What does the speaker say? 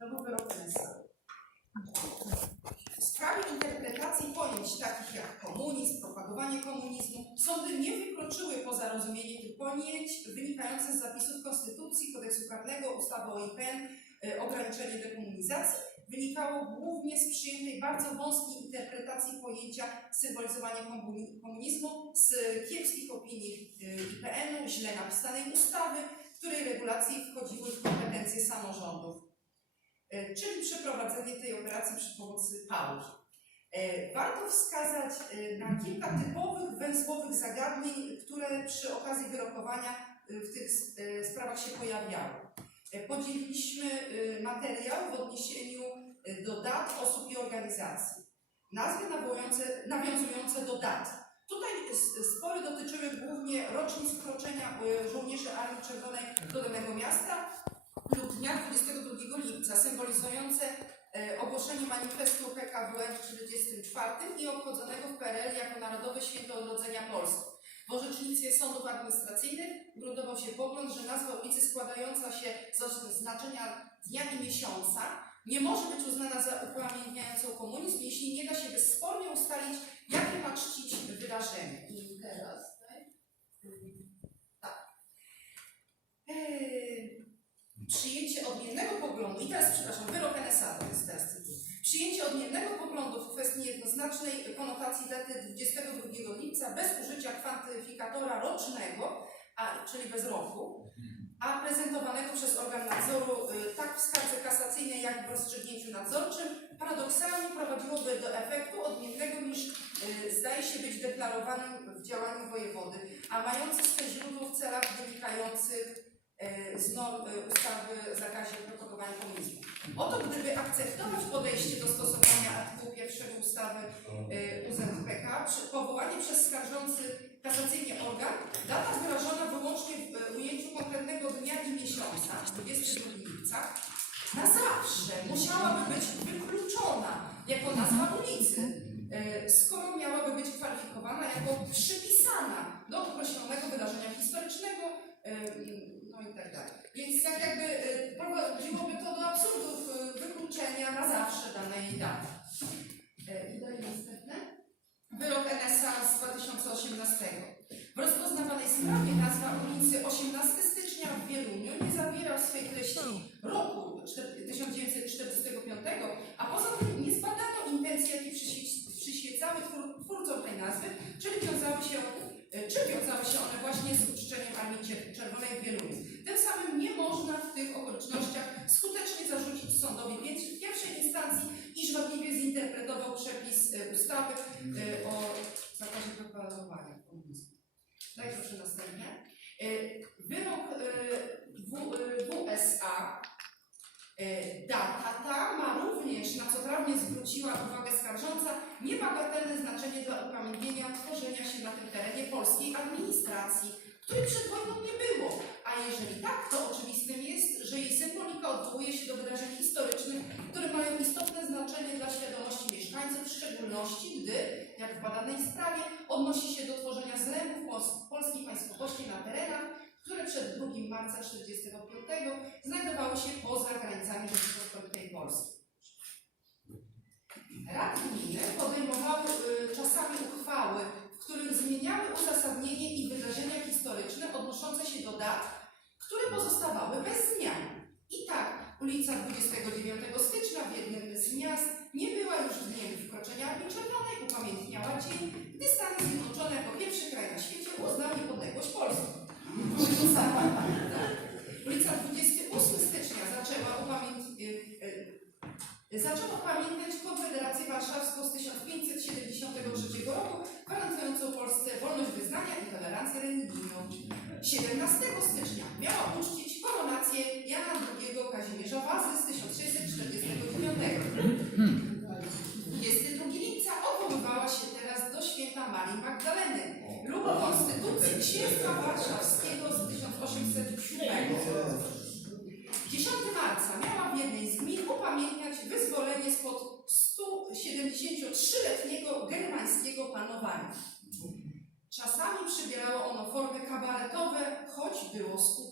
NSA. W sprawie interpretacji pojęć takich jak komunizm, propagowanie komunizmu, sądy nie wykroczyły poza rozumienie tych pojęć wynikających z zapisów Konstytucji, Kodeksu Karnego, ustawy o IPN, y, ograniczenie dekomunizacji, wynikało głównie z przyjętej bardzo wąskiej interpretacji pojęcia symbolizowania komuni- komunizmu, z kiepskich opinii y, IPN-u, źle napisanej ustawy, której regulacje wchodziły w kompetencje. E, czyli przeprowadzenie tej operacji przy pomocy pałki. E, Warto wskazać e, na kilka typowych węzłowych zagadnień, które przy okazji wyrokowania e, w tych e, sprawach się pojawiały. E, Podzieliliśmy e, materiał w odniesieniu e, do dat, osób i organizacji. Nazwy nawiązujące do dat. Tutaj spory dotyczyły głównie rocznic wkroczenia e, żołnierzy Armii Czerwonej do danego miasta, lub dnia 22 lipca, symbolizujące e, ogłoszenie manifestu PKWN w 1944 i obchodzonego w PRL jako Narodowe Święto Odrodzenia Polski. W orzecznictwie sądów administracyjnych gruntował się pogląd, że nazwa ulicy składająca się z oznaczenia dnia i miesiąca nie może być uznana za upamiętniającą komunizm, jeśli nie da się bezspornie ustalić, jakie ma czcić wydarzenie. I teraz, tak? Tak. Eee, Przyjęcie odmiennego poglądu, i teraz przepraszam, wyrok NSA to jest teraz. Przyjęcie odmiennego poglądu w kwestii jednoznacznej konotacji daty 22 lipca bez użycia kwantyfikatora rocznego, a, czyli bez roku, a prezentowanego przez organ nadzoru y, tak w skardze kasacyjnej, jak w rozstrzygnięciu nadzorczym, paradoksalnie prowadziłoby do efektu odmiennego niż y, zdaje się być deklarowanym w działaniu wojewody, a mający swe źródło w celach wynikających z norm e, ustawy o zakazie propagowania komunizmu. Oto gdyby akceptować podejście do stosowania artykułu 1 ustawy e, UZPK, powołanie przez skarżący kasacyjnie organ, data wyrażona wyłącznie w e, ujęciu konkretnego dnia i miesiąca, 22 lipca, na zawsze musiałaby być wykluczona jako nazwa ulicy, e, skoro miałaby być kwalifikowana jako przypisana na zawsze danej daty. E, I dalej następne. Wyrok NSA z 2018. W rozpoznawanej sprawie nazwa ulicy 18 stycznia w Wieluniu nie zawiera w swej treści roku czter- 1945, a poza tym nie zbadano intencji, jakie przyświe- przyświecały twór- twórcom tej nazwy, czyli wiązały się, e, czy wiązały się one właśnie z uczczeniem Armii Czerwonej w Wieluniu. Tym samym nie można w tych okolicznościach skutecznie zarzucić pier- pierwszej instancji, iż wadliwie zinterpretował przepis e, ustawy e, o zakazie propagowania komunizmu. Daj proszę następnie. E, Wyrok W- WSA Data ta ma również, na co prawnie zwróciła uwagę skarżąca, niebagatelne znaczenie dla upamiętnienia tworzenia się na tym terenie polskiej administracji, której przed wojną nie było. A jeżeli tak, to oczywistym symbolika odwołuje się do wydarzeń historycznych, które mają istotne znaczenie dla świadomości mieszkańców, w szczególności gdy, jak w badanej sprawie, odnosi się do tworzenia zrębów pos- polskiej państwowości na terenach, które przed 2 marca 1945 znajdowały się poza granicami Rzeczypospolitej Polskiej. Rady gminy podejmowały y, czasami uchwały, w których zmieniały uzasadnienie i wydarzenia historyczne odnoszące się do dat, które pozostawały bez zmian. I tak ulica 29 stycznia w jednym z miast nie była już dniem wkroczenia Czerwonej, upamiętniała dzień, gdy Stany Zjednoczone jako pierwszy kraj na świecie uznały niepodległość Polski. Ulica, ulica 28 stycznia zaczęła upamięt, y, y, zaczęła pamiętać Konfederację Warszawską z 1573 roku, gwarantującą Polsce wolność wyznania i tolerancję religijną. 17 stycznia miała uczcić Magdaleny lub Konstytucji Księstwa Warszawskiego z 1807. 10 marca miała w jednej z gmin upamiętniać wyzwolenie spod 173-letniego germańskiego panowania. Czasami przybierało ono formy kabaretowe, choć było skuteczne,